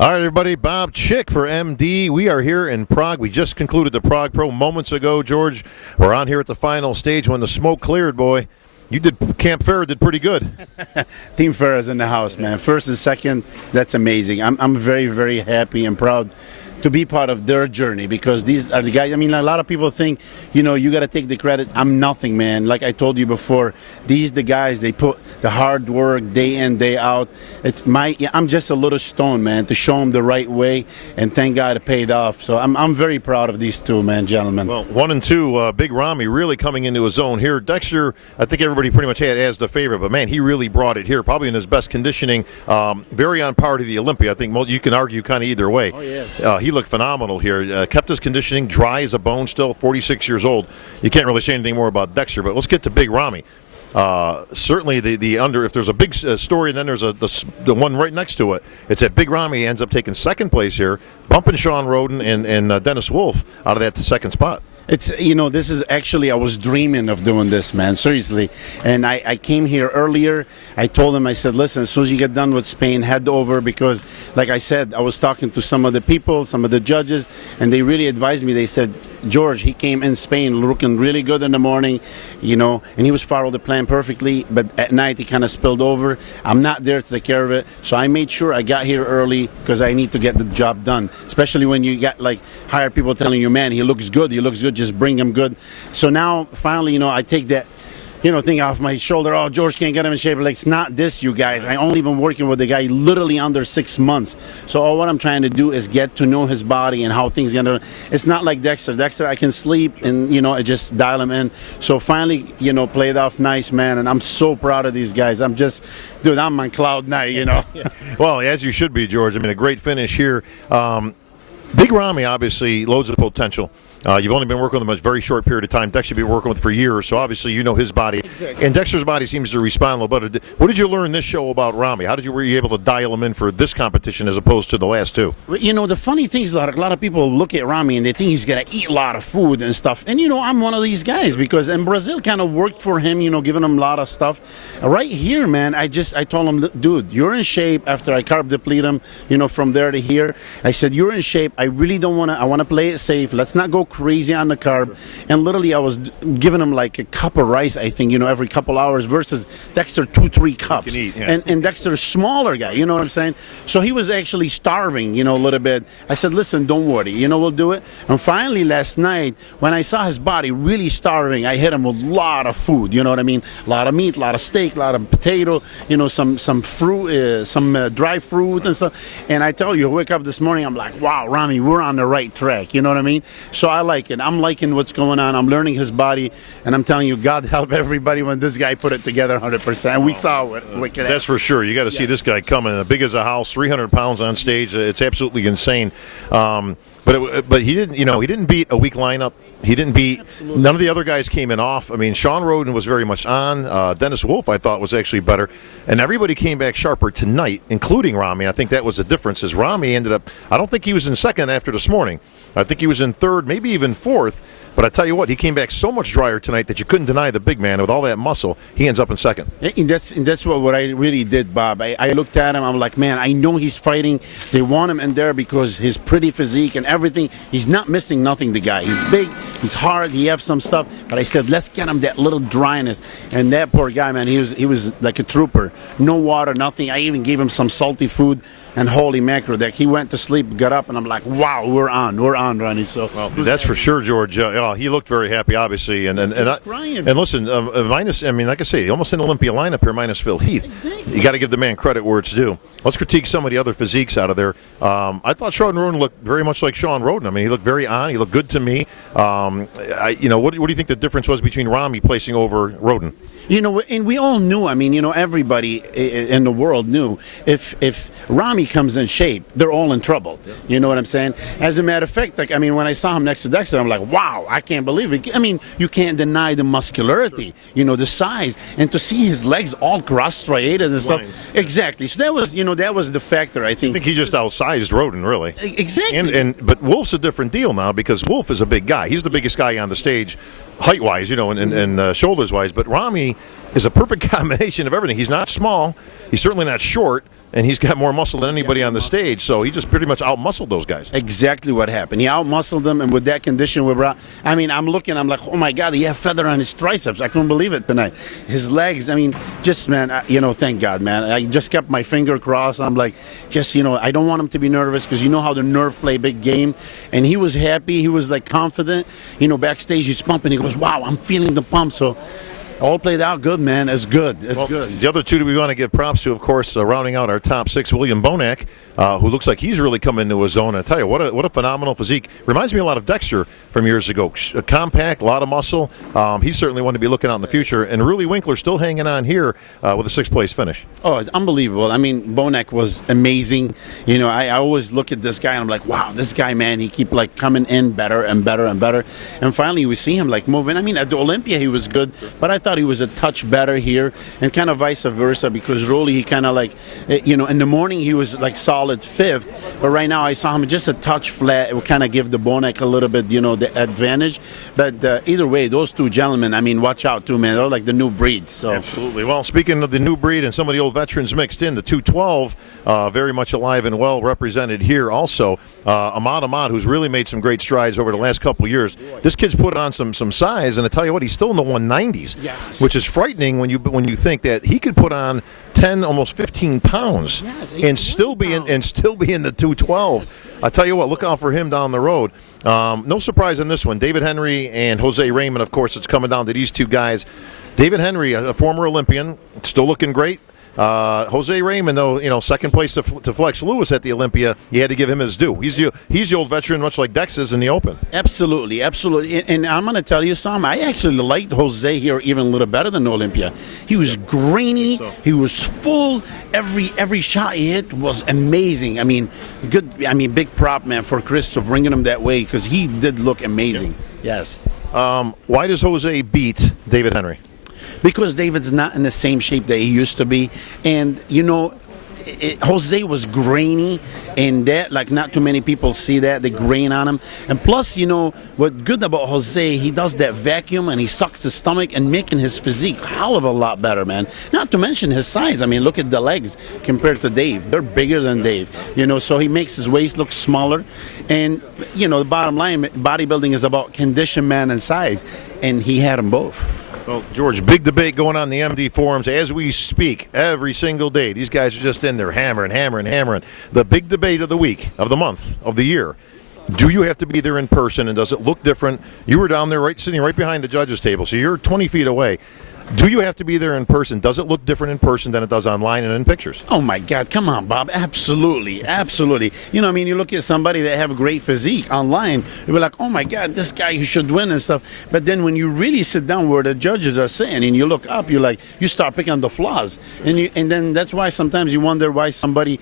All right, everybody. Bob Chick for MD. We are here in Prague. We just concluded the Prague Pro moments ago, George. We're on here at the final stage when the smoke cleared, boy. You did. Camp Farah did pretty good. Team Farah's in the house, man. First and second, that's amazing. I'm very, very happy and proud to be part of their journey, because these are the guys. I mean, a lot of people think, you got to take the credit. I'm nothing, man. Like I told you before, these the guys, they put the hard work day in, day out. I'm just a little stone, man, to show them the right way, and thank God it paid off. So I'm very proud of these two, man, gentlemen. Well, 1 and 2, Big Rami really coming into his own here. Dexter, I think everybody pretty much had as the favorite, but man, he really brought it here, probably in his best conditioning, very on par to the Olympia. I think you can argue kind of either way. Oh, yes. He looked phenomenal here. Kept his conditioning dry as a bone still, 46 years old. You can't really say anything more about Dexter, but let's get to Big Rami. Certainly the under, if there's a big story, then there's the one right next to it. It's that Big Rami ends up taking second place here, bumping Sean Roden and Dennis Wolf out of that second spot. It's, this is actually, I was dreaming of doing this, man, seriously. And I came here earlier. I told him, I said, listen, as soon as you get done with Spain, head over, because, like I said, I was talking to some of the people, some of the judges, and they really advised me. They said, George, he came in Spain looking really good in the morning, and he was following the plan perfectly, but at night he kind of spilled over. I'm not there to take care of it, so I made sure I got here early because I need to get the job done, especially when you got, hired people telling you, man, he looks good, just bring him good. So now, finally, I take that, thing off my shoulder. Oh, George can't get him in shape. It's not this, you guys. I only been working with the guy literally under 6 months. So all what I'm trying to do is get to know his body and how things gonna. It's not like Dexter. Dexter, I can sleep and I just dial him in. So finally, played off nice, man. And I'm so proud of these guys. I'm on cloud nine, Well, as you should be, George. I mean, a great finish here. Big Rami obviously loads of potential. You've only been working with him a very short period of time. Dexter, you've been working with for years, so obviously you know his body. Exactly. And Dexter's body seems to respond a little better. What did you learn this show about Rami? How were you able to dial him in for this competition as opposed to the last two? The funny thing is a lot of people look at Rami and they think he's going to eat a lot of food and stuff. And, I'm one of these guys, because in Brazil kind of worked for him, giving him a lot of stuff. Right here, man, I told him, dude, you're in shape. After I carb deplete him, from there to here, I said, you're in shape. I really don't want to. I want to play it safe. Let's not go crazy on the carb. And literally, I was giving him like a cup of rice, I think, every couple hours, versus Dexter 2-3 cups. Eat, yeah. And Dexter's a smaller guy, you know what I'm saying? So he was actually starving, a little bit. I said, listen, don't worry, we'll do it. And finally, last night, when I saw his body really starving, I hit him with a lot of food, you know what I mean? A lot of meat, a lot of steak, a lot of potato, some fruit, some dry fruit and stuff. And I tell you, I wake up this morning, I'm like, wow, Rami, we're on the right track, you know what I mean? So I like it. I'm liking what's going on. I'm learning his body, and I'm telling you, God help everybody when this guy put it together 100%. And we saw what could That's for sure. You got to see this guy coming, big as a house, 300 pounds on stage. It's absolutely insane. But he didn't, he didn't beat a weak lineup. He didn't beat. Absolutely. None of the other guys came in off. I mean, Sean Roden was very much on. Dennis Wolf, I thought, was actually better. And everybody came back sharper tonight, including Rami. I think that was the difference, is Rami ended up, I don't think he was in second after this morning. I think he was in third, maybe even fourth. But I tell you what, he came back so much drier tonight that you couldn't deny the big man with all that muscle. He ends up in second. And that's what I really did, Bob. I looked at him. I'm like, man, I know he's fighting. They want him in there because his pretty physique and everything. He's not missing nothing, the guy. He's big. He's hard. He has some stuff. But I said, let's get him that little dryness. And that poor guy, man, he was like a trooper. No water, nothing. I even gave him some salty food. And holy mackerel, that he went to sleep, got up, and I'm like, wow, we're on, Ronnie. So that's for sure, George. He looked very happy, obviously, and listen, minus. I mean, like I say, almost an Olympia lineup here, minus Phil Heath. Exactly. You got to give the man credit where it's due. Let's critique some of the other physiques out of there. I thought Sean Roden looked very much like Sean Roden. I mean, he looked very on. He looked good to me. What do you think the difference was between Rami placing over Roden? And we all knew. I mean, everybody in the world knew if Rami comes in shape, they're all in trouble. You know what I'm saying? As a matter of fact, when I saw him next to Dexter, I'm like, wow, I can't believe it. I mean, you can't deny the muscularity, the size, and to see his legs all cross-striated and stuff. Lines. Exactly. So that was the factor, I think. I think he just outsized Roden, really. Exactly. But Wolf's a different deal now, because Wolf is a big guy. He's the biggest guy on the stage, height-wise, and shoulders-wise. But Rami is a perfect combination of everything. He's not small. He's certainly not short. and he's got more muscle than anybody on the stage. So he just pretty much out-muscled those guys. Exactly what happened. He out-muscled them, and with that condition we brought, I mean, I'm like, oh my God, he had feather on his triceps. I couldn't believe it tonight. His legs, I mean, just, man, thank God, man. I just kept my finger crossed. I'm like, just, I don't want him to be nervous, because you know how the nerve play a big game. And he was happy. He was, like, confident. Backstage he's pumping. He goes, wow, I'm feeling the pump. So all played out good, man. It's good. It's good. The other two that we want to give props to, of course, rounding out our top six, William Bonac, who looks like he's really come into his own. I tell you, what a phenomenal physique. Reminds me a lot of Dexter from years ago. Compact, a lot of muscle. He's certainly one to be looking out in the future. And Rudy Winkler still hanging on here with a sixth-place finish. Oh, it's unbelievable. I mean, Bonac was amazing. I always look at this guy and I'm like, wow, this guy, man, he keep like coming in better and better and better. And finally, we see him like moving. I mean, at the Olympia, he was good, but I thought he was a touch better here, and kind of vice versa, because Rolly, he kind of like, in the morning he was like solid fifth, but right now I saw him just a touch flat. It would kind of give the Bonac a little bit, the advantage. But either way, those two gentlemen, I mean, watch out too, man. They're like the new breed. So absolutely. Well, speaking of the new breed and some of the old veterans mixed in, the 212, very much alive and well represented here also. Ahmad, who's really made some great strides over the last couple of years. This kid's put on some size, and I tell you what, he's still in the 190s, yes, which is frightening when you think that he could put on 10, almost 15 pounds, yes, and still be in the 212. Yes. I tell you what, look out for him down the road. No surprise in this one. David Henry and Jose Raymond, of course, it's coming down to these two guys. David Henry, a former Olympian, still looking great. Jose Raymond, though, second place to Flex Lewis at the Olympia, you had to give him his due. He's the old veteran, much like Dex is in the Open. Absolutely. And I'm going to tell you something. I actually liked Jose here even a little better than the Olympia. He was grainy. So. He was full. Every shot he hit was amazing. I mean, good. I mean, big prop, man, for Chris for bringing him that way, because he did look amazing. Yeah. Yes. Why does Jose beat David Henry? Because David's not in the same shape that he used to be. And, Jose was grainy, and that, like, not too many people see that, the grain on him. And plus, what's good about Jose, he does that vacuum, and he sucks his stomach and making his physique a hell of a lot better, man. Not to mention his size. I mean, look at the legs compared to Dave. They're bigger than Dave, so he makes his waist look smaller. And, the bottom line, bodybuilding is about condition, man, and size. And he had them both. Well, George, big debate going on in the MD forums as we speak every single day. These guys are just in there hammering. The big debate of the week, of the month, of the year. Do you have to be there in person, and does it look different? You were down there sitting right behind the judges' table, so you're 20 feet away. Do you have to be there in person? Does it look different in person than it does online and in pictures? Oh, my God. Come on, Bob. Absolutely. Absolutely. You look at somebody that have a great physique online, you'll be like, oh, my God, this guy, he should win and stuff. But then when you really sit down where the judges are sitting and you look up, you start picking on the flaws. And then that's why sometimes you wonder why somebody,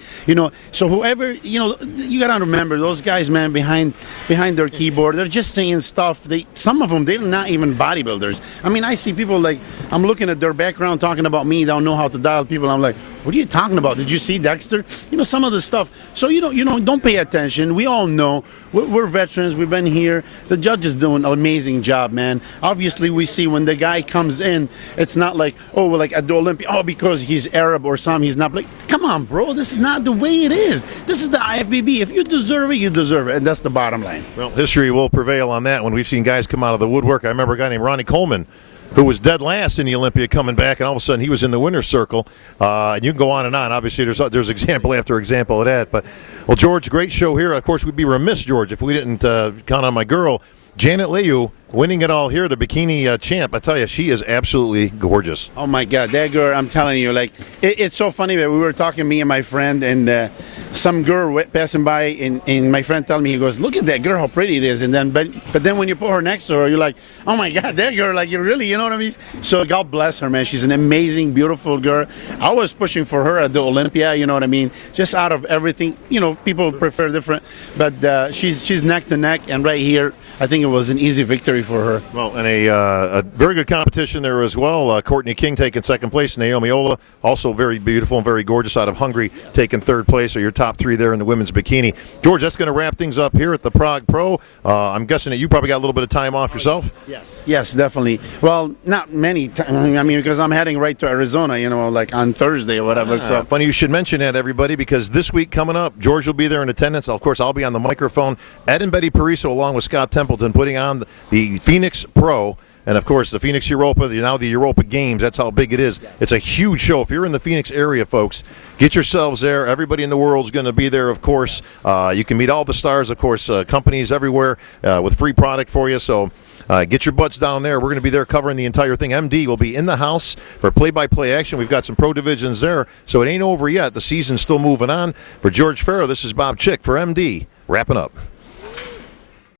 so whoever, you got to remember those guys, man, behind their keyboard, they're just saying stuff. Some of them, they're not even bodybuilders. I mean, I see people like, I'm looking at their background talking about me. They don't know how to dial people. I'm like, what are you talking about? Did you see Dexter? Some of the stuff. So don't pay attention. We all know we're veterans. We've been here. The judge is doing an amazing job, man. Obviously, we see when the guy comes in, it's not like, like at the Olympia, because he's Arab or something. He's not like, come on, bro. This is not the way it is. This is the IFBB. If you deserve it, you deserve it, and that's the bottom line. Well, history will prevail on that when we've seen guys come out of the woodwork. I remember a guy named Ronnie Coleman, who was dead last in the Olympia, coming back, and all of a sudden he was in the winner's circle. And you can go on and on. Obviously, there's example after example of that. But, well, George, great show here. Of course, we'd be remiss, George, if we didn't count on my girl, Janet Leyu, winning it all here, the bikini champ. I tell you, she is absolutely gorgeous. Oh, my God. That girl, I'm telling you, it's so funny that we were talking, me and my friend, and some girl passing by, and my friend telling me, he goes, look at that girl, how pretty it is. And then, but then when you put her next to her, you're like, oh, my God, that girl, you really, you know what I mean? So God bless her, man. She's an amazing, beautiful girl. I was pushing for her at the Olympia, you know what I mean? Just out of everything, people prefer different. But she's neck to neck, and right here, I think it was an easy victory for her. Well, and a very good competition there as well. Courtney King taking second place. Naomi Ola, also very beautiful and very gorgeous out of Hungary, taking third place. So your top three there in the women's bikini. George, that's going to wrap things up here at the Prague Pro. I'm guessing that you probably got a little bit of time off yourself? Yes, definitely. Well, not many. I mean, because I'm heading right to Arizona, like on Thursday or whatever. So Funny you should mention that, everybody, because this week coming up, George will be there in attendance. Of course, I'll be on the microphone. Ed and Betty Pariso, along with Scott Templeton, putting on the Phoenix Pro. And, of course, the Phoenix Europa, now the Europa Games, that's how big it is. It's a huge show. If you're in the Phoenix area, folks, get yourselves there. Everybody in the world's going to be there, of course. You can meet all the stars, of course, companies everywhere with free product for you. So get your butts down there. We're going to be there covering the entire thing. MD will be in the house for play-by-play action. We've got some pro divisions there, so it ain't over yet. The season's still moving on. For George Farah, this is Bob Chick for MD, wrapping up.